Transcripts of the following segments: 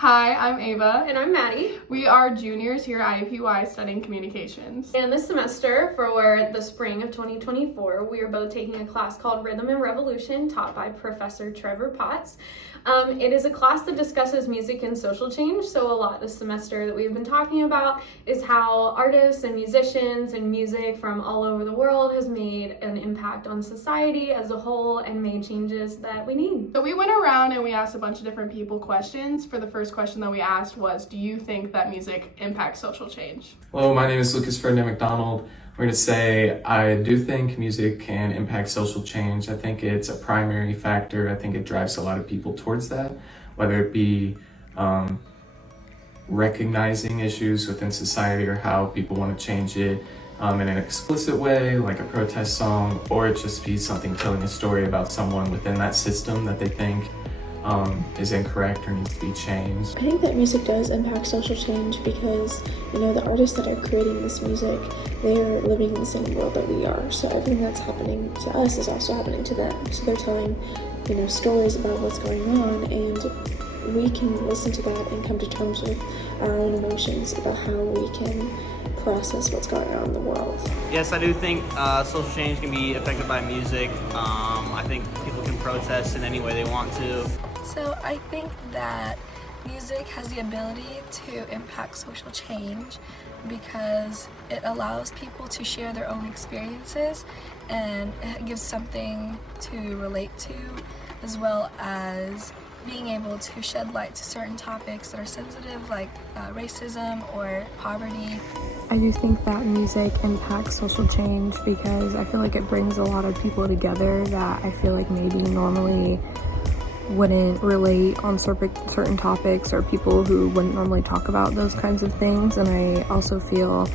Hi, I'm Ava. And I'm Maddie. We are juniors here at IUPUI studying communications. And this semester, for the spring of 2024, we are both taking a class called Rhythm and Revolution, taught by Professor Trevor Potts. It is a class that discusses music and social change. So a lot this semester that we've been talking about is how artists and musicians and music from all over the world has made an impact on society as a whole and made changes that we need. So we went around and we asked a bunch of different people questions. For the first question that we asked was, do you think that music impacts social change? Hello, my name is Lucas Ferdinand McDonald. We're going to say I do think music can impact social change. I think it's a primary factor. I think it drives a lot of people towards that, whether it be recognizing issues within society or how people want to change it in an explicit way, like a protest song, or it just be something telling a story about someone within that system that they think is incorrect or needs to be changed. I think that music does impact social change because, the artists that are creating this music, they are living in the same world that we are. So everything that's happening to us is also happening to them. So they're telling, stories about what's going on, and we can listen to that and come to terms with our own emotions about how we can process what's going on in the world. Yes, I do think social change can be affected by music. I think people can protest in any way they want to. So I think that music has the ability to impact social change because it allows people to share their own experiences and it gives something to relate to, as well as being able to shed light to certain topics that are sensitive, like racism or poverty. I do think that music impacts social change because I feel like it brings a lot of people together that I feel like maybe normally wouldn't relate on certain topics, or people who wouldn't normally talk about those kinds of things. And I also feel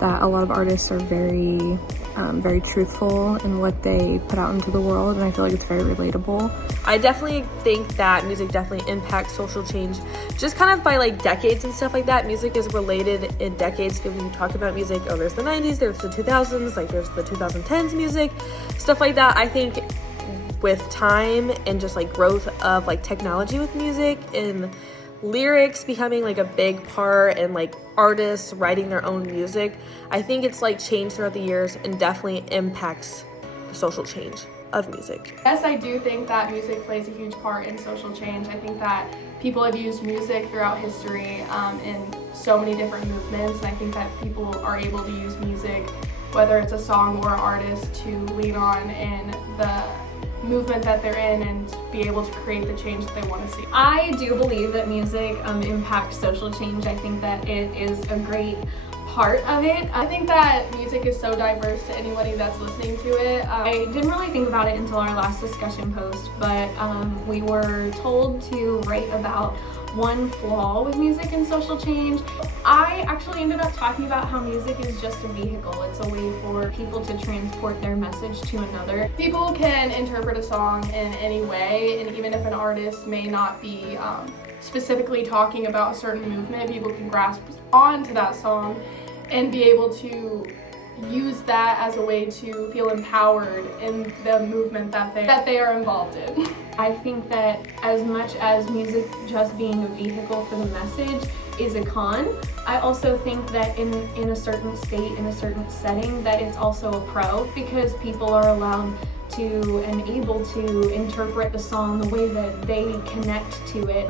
that a lot of artists are very truthful in what they put out into the world, and I feel like it's very relatable. I definitely think that music definitely impacts social change, just kind of by like decades and stuff like that. Music is related in decades. People talk about music, oh, there's the 90s, there's the 2000s, like there's the 2010s music, stuff like that. I think with time and just like growth of like technology with music and lyrics becoming like a big part, and like artists writing their own music, I think it's like changed throughout the years and definitely impacts the social change of music. Yes, I do think that music plays a huge part in social change. I think that people have used music throughout history in so many different movements, and I think that people are able to use music, whether it's a song or an artist, to lean on in the movement that they're in and be able to create the change that they want to see. I do believe that music impacts social change. I think that it is a great part of it. I think that music is so diverse to anybody that's listening to it. I didn't really think about it until our last discussion post, but we were told to write about one flaw with music and social change. I actually ended up talking about how music is just a vehicle. It's a way for people to transport their message to another. People can interpret a song in any way, and even if an artist may not be specifically talking about a certain movement, people can grasp onto that song and be able to use that as a way to feel empowered in the movement that they are involved in. I think that as much as music just being a vehicle for the message is a con, I also think that in a certain state, in a certain setting, that it's also a pro, because people are allowed to and able to interpret the song the way that they connect to it.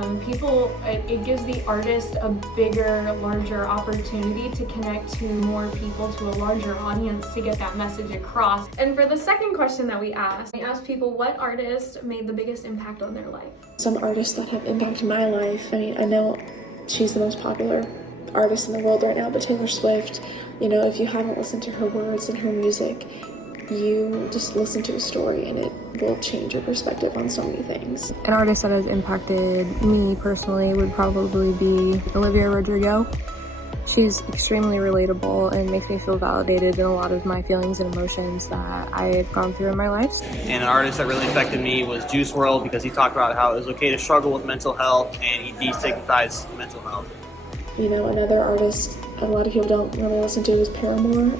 It gives the artist a bigger, larger opportunity to connect to more people, to a larger audience, to get that message across. And for the second question that we asked people what artist made the biggest impact on their life. Some artists that have impacted my life, I know she's the most popular artist in the world right now, but Taylor Swift, if you haven't listened to her words and her music, you just listen to a story and it will change your perspective on so many things. An artist that has impacted me personally would probably be Olivia Rodrigo. She's extremely relatable and makes me feel validated in a lot of my feelings and emotions that I've gone through in my life. And an artist that really affected me was Juice WRLD, because he talked about how it was okay to struggle with mental health, and he destigmatized mental health. Another artist a lot of people don't really listen to is Paramore.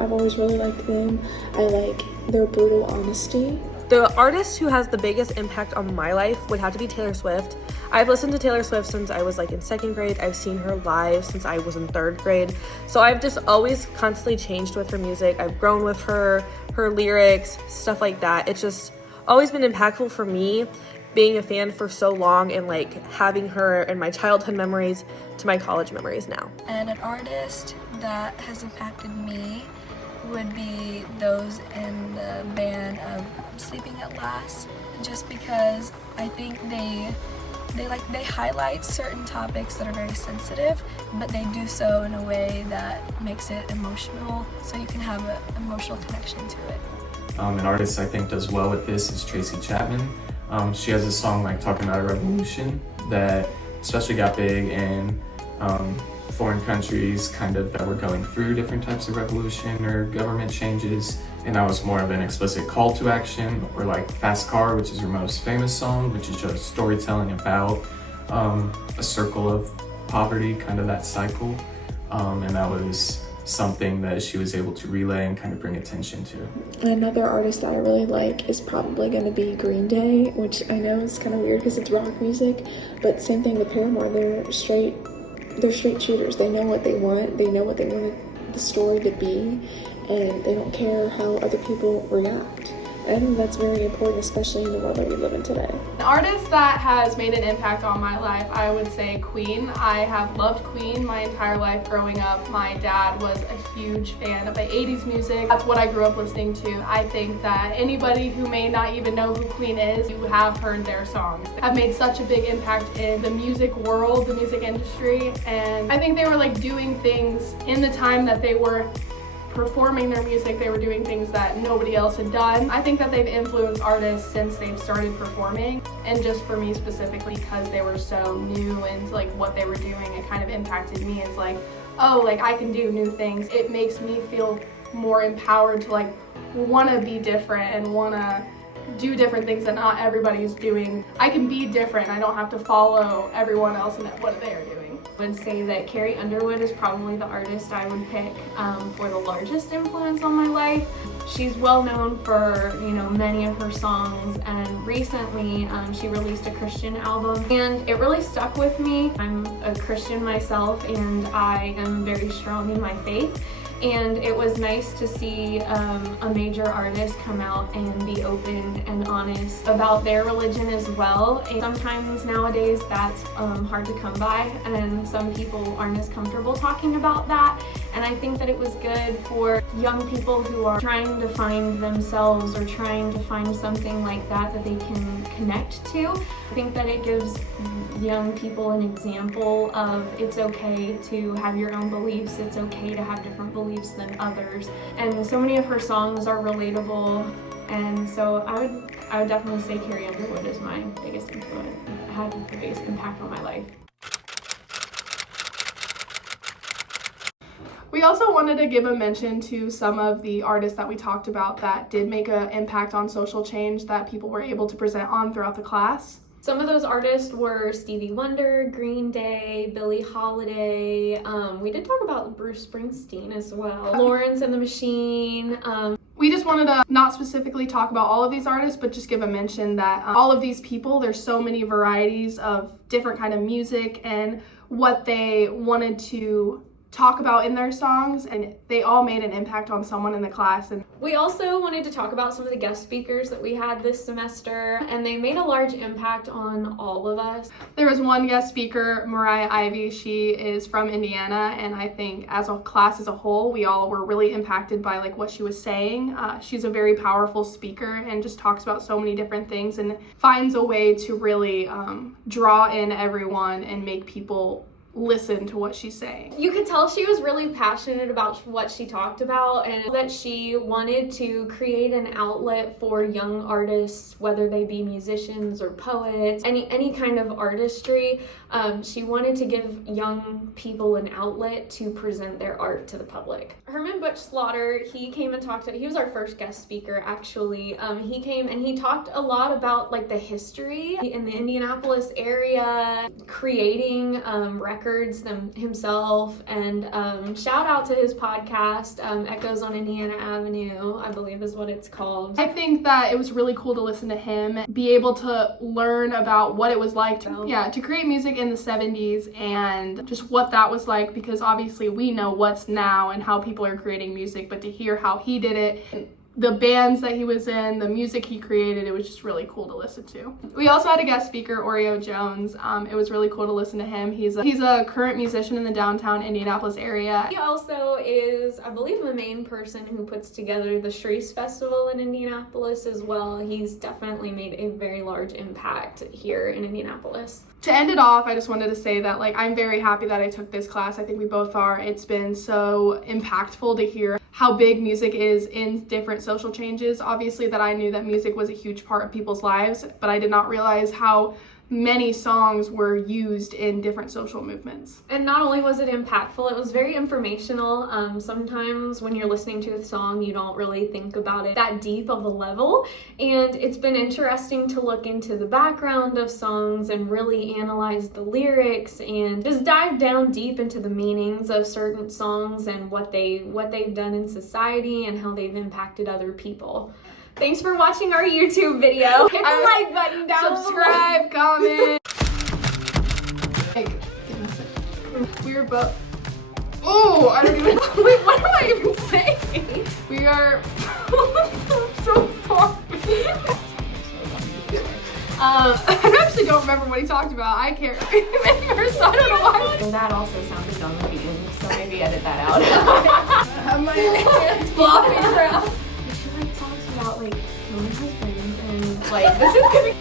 I've always really liked them. I like their brutal honesty. The artist who has the biggest impact on my life would have to be Taylor Swift. I've listened to Taylor Swift since I was like in 2nd grade. I've seen her live since I was in 3rd grade. So I've just always constantly changed with her music. I've grown with her lyrics, stuff like that. It's just always been impactful for me, being a fan for so long and like having her in my childhood memories to my college memories now. And an artist that has impacted me would be those in the band of Sleeping at Last, just because I think they highlight certain topics that are very sensitive, but they do so in a way that makes it emotional, so you can have an emotional connection to it. An artist I think does well with this is Tracy Chapman. She has a song like talking about a revolution that especially got big in foreign countries kind of that were going through different types of revolution or government changes, and that was more of an explicit call to action. Or like Fast Car, which is her most famous song, which is just storytelling about a circle of poverty, kind of that cycle, and that was something that she was able to relay and kind of bring attention to. Another artist that I really like is probably going to be Green Day, which I know is kind of weird because it's rock music, but same thing with Paramore. They're straight shooters. They know what they want. They know what they want the story to be, and they don't care how other people react. I think that's very important, especially in the world that we live in today. An artist that has made an impact on my life, I would say Queen. I have loved Queen my entire life growing up. My dad was a huge fan of the 80s music. That's what I grew up listening to. I think that anybody who may not even know who Queen is, you have heard their songs. They have made such a big impact in the music world, the music industry, and I think they were like doing things in the time that they were performing their music, they were doing things that nobody else had done. I think that they've influenced artists since they've started performing, and just for me specifically, because they were so new and like what they were doing, it kind of impacted me as like, oh, like I can do new things. It makes me feel more empowered to like want to be different and want to do different things that not everybody's doing. I can be different. I don't have to follow everyone else and what they are doing. I would say that Carrie Underwood is probably the artist I would pick for the largest influence on my life. She's well known for, many of her songs, and recently she released a Christian album, and it really stuck with me. I'm a Christian myself, and I am very strong in my faith. And it was nice to see a major artist come out and be open and honest about their religion as well. And sometimes nowadays that's hard to come by, and some people aren't as comfortable talking about that. And I think that it was good for young people who are trying to find themselves or trying to find something like that they can connect to. I think that it gives young people an example of it's okay to have your own beliefs, it's okay to have different beliefs than others. And so many of her songs are relatable, and so I would definitely say Carrie Underwood is my biggest influence, had the biggest impact on my life. We also wanted to give a mention to some of the artists that we talked about that did make an impact on social change that people were able to present on throughout the class. Some of those artists were Stevie Wonder, Green Day, Billie Holiday. We did talk about Bruce Springsteen as well. Lawrence and the Machine. We just wanted to not specifically talk about all of these artists, but just give a mention that all of these people, there's so many varieties of different kind of music and what they wanted to talk about in their songs, and they all made an impact on someone in the class. And we also wanted to talk about some of the guest speakers that we had this semester, and they made a large impact on all of us. There was one guest speaker, Mariah Ivy. She is from Indiana, and I think as a class as a whole, we all were really impacted by like what she was saying. She's a very powerful speaker and just talks about so many different things and finds a way to really draw in everyone and make people listen to what she's saying. You could tell she was really passionate about what she talked about, and that she wanted to create an outlet for young artists, whether they be musicians or poets, any kind of artistry. She wanted to give young people an outlet to present their art to the public. Herman Butch Slaughter, he came and talked. He was our first guest speaker, actually. He came and he talked a lot about like the history in the Indianapolis area, creating records Records himself, and shout out to his podcast, Echoes on Indiana Avenue, I believe is what it's called. I think that it was really cool to listen to him, be able to learn about what it was like to create music in the 70s and just what that was like, because obviously we know what's now and how people are creating music, but to hear how he did it, the bands that he was in, the music he created, it was just really cool to listen to. We also had a guest speaker, Oreo Jones. It was really cool to listen to him. He's a current musician in the downtown Indianapolis area. He also is, I believe, the main person who puts together the Shreese Festival in Indianapolis as well. He's definitely made a very large impact here in Indianapolis. To end it off, I just wanted to say that I'm very happy that I took this class. I think we both are. It's been so impactful to hear how big music is in different social changes. Obviously that I knew that music was a huge part of people's lives, but I did not realize how many songs were used in different social movements. And not only was it impactful, it was very informational. Sometimes when you're listening to a song, you don't really think about it that deep of a level. And it's been interesting to look into the background of songs and really analyze the lyrics and just dive down deep into the meanings of certain songs and what they've done in society and how they've impacted other people. Thanks for watching our YouTube video. Hit the like button down Subscribe, comment. We were both. Oh, I don't even. Wait, what am I even saying? We are. I'm so sorry. I actually don't remember what he talked about. I can't remember, so I don't know why. And that also sounded dumb at the end, so maybe edit that out. My hands flopping around. She talks about killing husbands and this is gonna.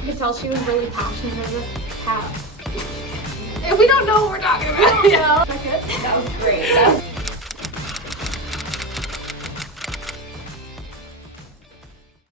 You could tell she was really passionate about the cat. We don't know what we're talking about. That was great.